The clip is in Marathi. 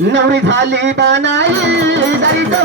नवरी झाली बनाई तरी तो